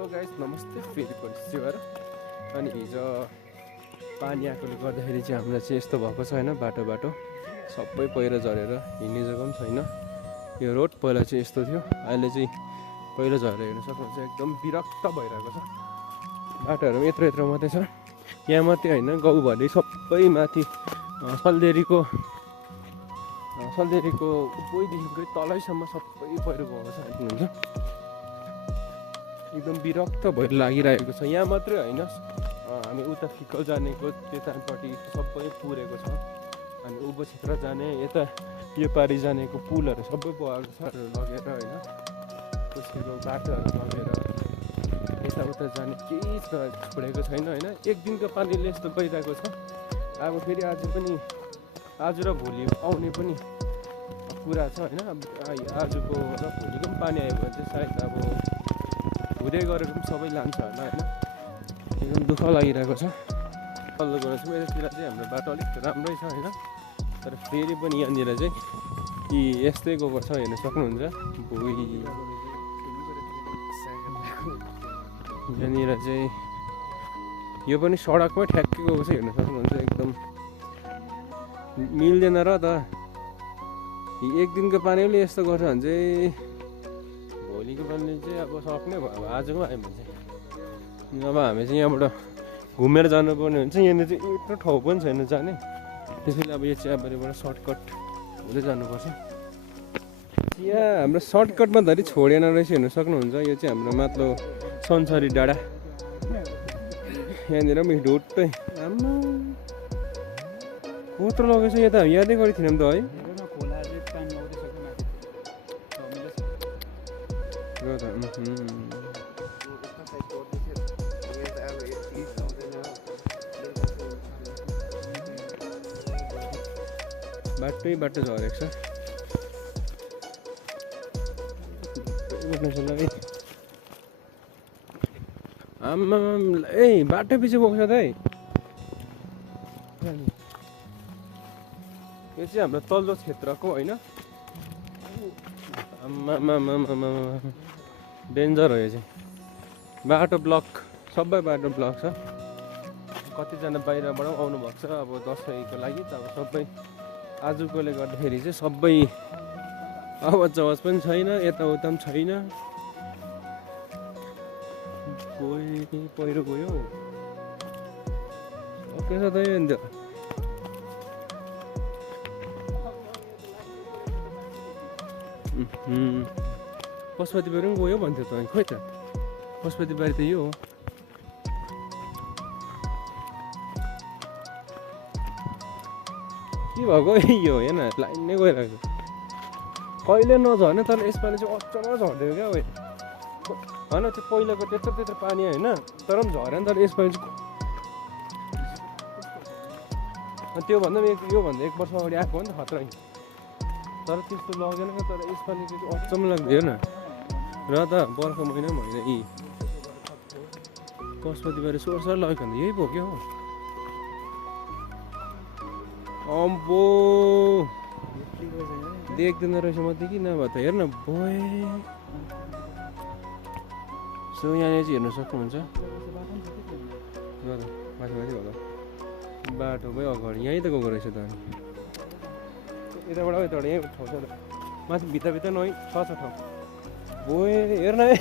Hello guys, नमस्ते। फेरि परिचय अनि हिजो पानी आएकोले गर्दाखेरि चाहिँ हामीलाई चाहिँ यस्तो भएको छ होइन, बाटो सबै पहिरो झरेर हिँड्ने जग्गा पनि छैन। यो रोड पहिला चाहिँ यस्तो थियो, अहिले चाहिँ पहिरो झरेर हेर्न सक्नुहुन्छ एकदम विरक्त भइरहेको छ। बाटोहरू पनि यत्रो यत्रो मात्रै छ, यहाँ मात्रै होइन गाउँभरि सबै माथि सल्देरीको उपैदेखिकै तलैसम्म सबै पहिरो गएको छ। हेर्नुहुन्छ एकदम विरक्त भएर लागिरहेको छ। यहाँ मात्रै होइन, हामी उता फिकल जानेको त्यतापट्टि सबै पुरेको छ। अनि उँभो क्षेत्र जाने यता यो पारि जानेको पुलहरू सबै बगाएको छ लगेर होइन, कसैको बाटोहरू लगेर यताउता जाने केही छोडेको छैन होइन। एक दिनको पानीले यस्तो गइरहेको छ। अब फेरि आज र भोलि आउने पनि कुरा छ होइन। आजको र भोलिको पनि पानी आयो भने चाहिँ सायद अब हुँदै गरेको पनि सबै लान्छ होला होइन। एकदम दुःख लागिरहेको छ। पल्लो गएर चाहिँ यतातिर चाहिँ हाम्रो बाटो अलिक राम्रै छ होइन, तर फेरि पनि यहाँनिर चाहिँ यस्तै गएको छ, हेर्न सक्नुहुन्छ। यहाँनिर चाहिँ यो पनि सडकमै ठ्याक्कै गएको छ, हेर्न सक्नुहुन्छ। एकदम मिल्दैन र त एक दिनको पानीले यस्तो गर्छ भने चाहिँ भोलिको पानीले चाहिँ अब सक्ने भयो। अब आजको आयो भने चाहिँ अब हामी चाहिँ यहाँबाट घुमेर जानुपर्ने हुन्छ। यहाँनिर चाहिँ एउटा ठाउँ पनि छैन जाने, त्यसैले अब यो चियाबारीबाट सर्टकट हुँदै जानुपर्छ। चिया हाम्रो सर्टकटमा धरि छोडेन रहेछ, हेर्न सक्नुहुन्छ। यो चाहिँ हाम्रो माथिल्लो सन्सरी डाँडा, यहाँनिर पनि ढुट्टै आम्मा कत्रो लगेछ। यो त यादै गरेको थिएनौँ त है। बाटो झरेको छ। आम्मा ए बाटो पछि गएको छ त है। यो चाहिँ हाम्रो तल्लो क्षेत्रको होइन। आम्मा डेन्जर हो यो चाहिँ। बाटो ब्लक, सबै बाटो ब्लक छ। कतिजना बाहिरबाट आउनु भएको छ अब दसैँको लागि त। अब सबै आजकोले गर्दाखेरि चाहिँ सबै आवाज पनि छैन, यताउता पनि छैन। पहिरो गयो सकेछ त यो अन्त। पशुपति बारी पनि गयो भन्थ्यो त, खोइ त पशुपति बारी त यो हो। के भएको यो हेर्न, लाइन नै गइरहेको। कहिले नझर्ने, तर यसपालि चाहिँ अचानक झर्दियो क्या होइन। त्यो पहिलाको त्यत्रो पानी होइन, तर पनि झरेन। तर यसपालि चाहिँ त्योभन्दा पनि योभन्दा 1 वर्ष अगाडि आएको हो नि त खतरा, तर त्यस्तो लगेन। तर यसपालि चाहिँ अचम्म लाग्दैन हेर्न। र त बर्खा महिना पनि होइन, यी पशुपति बारी सोर लगेको भने यही भयो क्या हो। अम्बो देख्दैन रहेछ म त कि नभए त हेर्न बोय। सो यहाँनिर चाहिँ हेर्न सक्नुहुन्छ। माथि होला बाटोमै अगाडि यहीँ त गएको रहेछ त। यताबाट यहीँ ठाउँ छ त, माथि भित्र नै छ ठाउँ। बोय हेर्न है।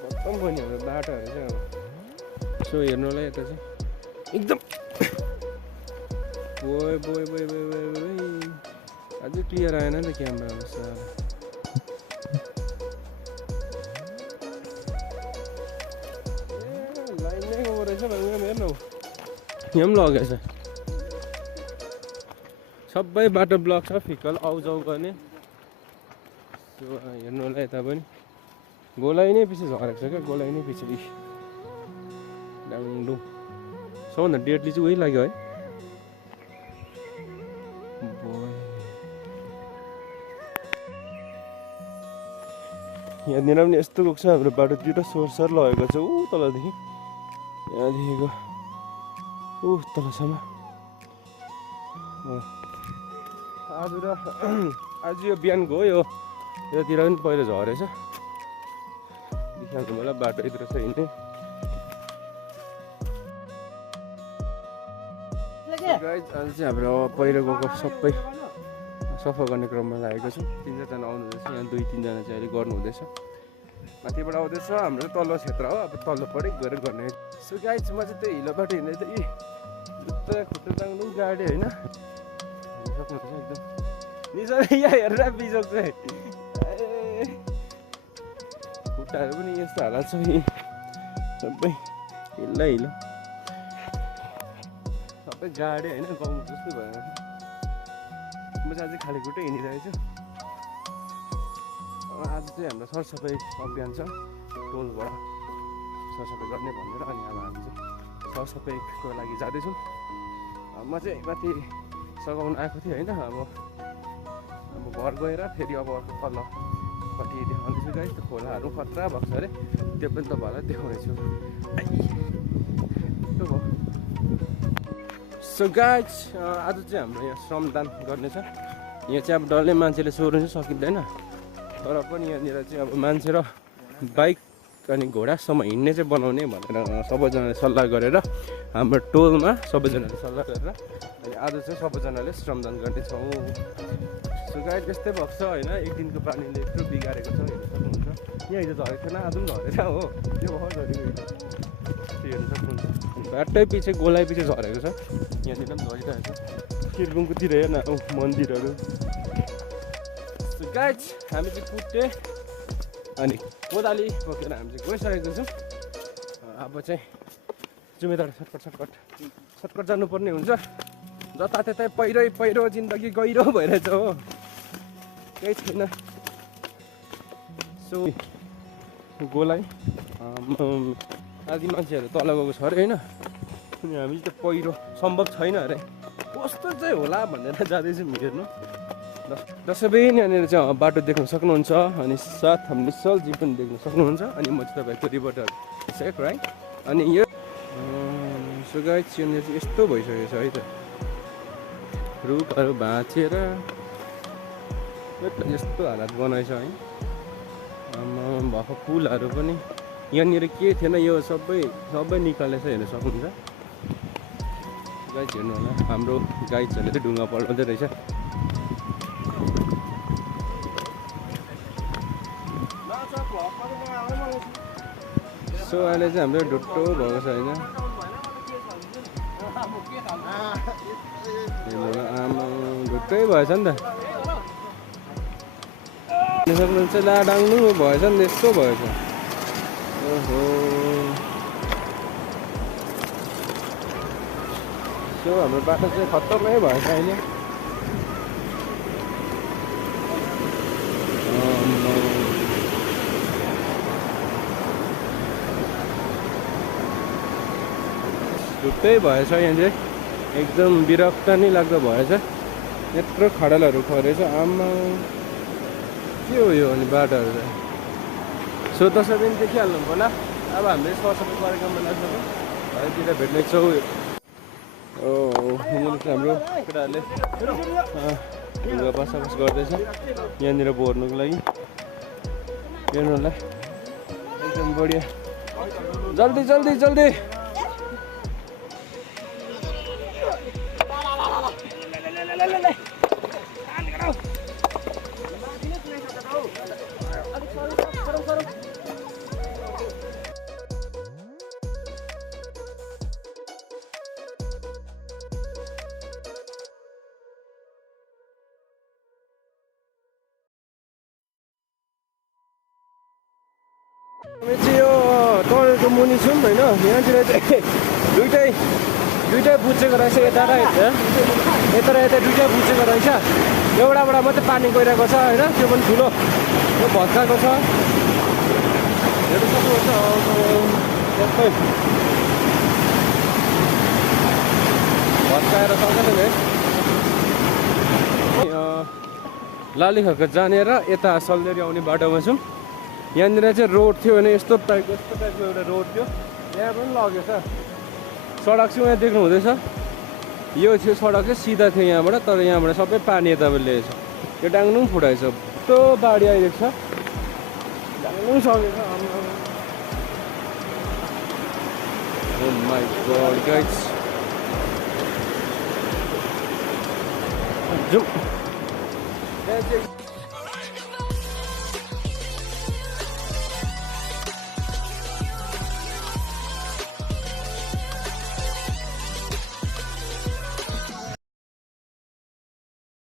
खत्तम भयो नि हाम्रो बाटोहरू चाहिँ अब। सो हेर्नुलाई यता चाहिँ एकदम बोय अझै क्लियर आएन नि त क्यामेरा। लाइन नै गएको रहेछ हेर्नु, यहाँ पनि लगेछ। सबै बाटो ब्लक छ, फिकल आउजाउ गर्ने। हेर्नु होला यता पनि गोलाइ नै पछि झरेको छ क्या, गोलाइ नै पछि डाङडुङ। सबभन्दा डेडली चाहिँ उही लाग्यो है। यहाँनिर पनि यस्तो गएको छ हाम्रो बाटो। दुईवटा सोर्सर लगेको छ ऊ तलदेखि। यहाँदेखिको तलसम्म आज यो बिहानको हो यो यतातिर पनि पहिरो झरेछ देखाएको मलाई बाटो यतिर छ हिँड्ने गाइज आज चाहिँ हाम्रो पहिरो गएको सबै सफा गर्ने क्रममा लागेको छु 3-4 जना आउनुहुँदैछ यहाँ 2-3 जना चाहिँ अहिले गर्नु हुँदैछ माथिबाट आउँदैछ हाम्रो तल्लो क्षेत्र हो अब तल्लोपट्टि गएर गर्ने सो गाइज म चाहिँ त्यो हिलो बाटो हिँड्दै थिएँ जुत्ता खुट्टा टाङ्नु गाडी होइन सक्नुहुन्छ एकदम निजर यहाँ हेरेर बिजोक चाहिँ खुट्टाहरू पनि यस्तो हालत छ सबै हिलो सबै गाडी होइन गाउँको जस्तो भयो म चाहिँ अझै खाली खुट्टै हिँडिरहेको छु आज चाहिँ हाम्रो सरसफाइ अभियान छ टोलबाट सरसफाइ गर्ने भनेर अनि अब हामी चाहिँ सरसफाइको लागि जाँदैछौँ म चाहिँ माथि सघाउनु आएको थिएँ होइन अब घर गएर फेरि अब अर्को तल्लोपट्टि देखाउँदैछु गाइस त्यो खोलाहरू खतरा भएको छ अरे त्यो पनि तपाईँहरूलाई देखाउनेछु सो गाइस आज चाहिँ हाम्रो यहाँ श्रमदान गर्ने छ यहाँ चाहिँ अब डल्लै मान्छेले सोर्नु चाहिँ सकिँदैन तर पनि यहाँनिर चाहिँ अब मान्छे र बाइक अनि घोडासम्म हिँड्ने चाहिँ बनाउने भनेर सबैजनाले सल्लाह गरेर हाम्रो टोलमा सबैजनाले सल्लाह गरेर अनि आज चाहिँ सबैजनाले श्रमदान गर्नेछौँ सो गाइस त्यस्तै भएको छ होइन एक दिनको पानीले यत्रो बिगारेको छ हेर्नु सक्नुहुन्छ यहाँ हिजो झरेको थिएन आज पनि झरेर हो यो भएर झरेको हेर्नु सक्नुहुन्छ बाटै पछि गोलाइ पछि झरेको छ यहाँनिर पनि झरिरहेको छ किर्बुङकोतिर हेर्न मन्दिरहरू गाइस हामी चाहिँ पुट्टे अनि कोदाली बोकेर हामी चाहिँ गइसकेको छौँ अब चाहिँ जुम्मेदार छटपट जानुपर्ने हुन्छ जताततै पहिरो जिन्दगी गहिरो भइरहेछ हो केही छैन सो गोलाइ आदि मान्छेहरू तल गएको छ अरे होइन अनि हामी चाहिँ पहिरो सम्भव छैन अरे कस्तो चाहिँ होला भनेर जाँदैछौँ हेर्नु जसरी यहाँनिर चाहिँ बाटो देख्न सक्नुहुन्छ अनि साथ हामीले सल्जी पनि देख्न सक्नुहुन्छ अनि म चाहिँ तपाईँको रिपोर्टर सेक राइट अनि यो सो गाइस यहाँनिर चाहिँ यस्तो भइसकेको छ है त रुखहरू भाँचेर यस्तो हालत बनाएछ है भएको पुलहरू पनि यहाँनिर के थिएन यो सबै निकालेछ हेर्न सक्नुहुन्छ गाइस हेर्नु होला हाम्रो गाइजहरूले चाहिँ ढुङ्गा पल्टाउँदै रहेछ सो अहिले चाहिँ हाम्रो ढुट्टो भएको छ होइन आमा ढुट्टै भएछ नि त सक्नुहुन्छ लाडाङ्नु भएछ नि यस्तो भएछ ओहो सो हाम्रो बाटो चाहिँ खतरै भएछ अहिले ढुक्कै भएछ यहाँनिर एकदम विरक्त नै लाग्दो भएछ यत्रो खडलहरू खरेछ आमा के हो यो अनि बाटोहरू चाहिँ सो दसैँ दिन देखिहाल्नु होला अब हामीले सरसफाइ कार्यक्रममा लाग्छौँ भरेतिर भेट्नेछौँ यहाँनिर चाहिँ हाम्रो केटाहरूले ढुङ्गा बसाबस गर्दैछ यहाँनिर बोर्नुको लागि हेर्नु होला एकदम बढिया जल्दी जल्दी जल्दी हामी चाहिँ यो टनेलको मुनि छौँ होइन यहाँतिर चाहिँ दुइटै बुझेको रहेछ यता र यता दुइटै बुझेको रहेछ एउटाबाट मात्रै पानी गइरहेको छ होइन त्यो पनि ठुलो यो भत्काएको छ हेर्नु सक्नुहुन्छ सबै भत्काएर सक्दैन है लालीखर्क जाने र यता सल्लेरी आउने बाटोमा छौँ यहाँनिर चाहिँ रोड थियो भने यस्तो टाइपको एउटा रोड थियो यहाँ पनि लगेछ सडक चाहिँ यहाँ देख्नु हुँदैछ यो चाहिँ सडक चाहिँ सिधा थियो यहाँबाट तर यहाँबाट सबै पानी यताबाट ल्याएछ यो डाङ्नु पनि फुटाएछ त्यो बाढी आइरहेको छ डाङ्नु सकेछ Oh my god guys zoom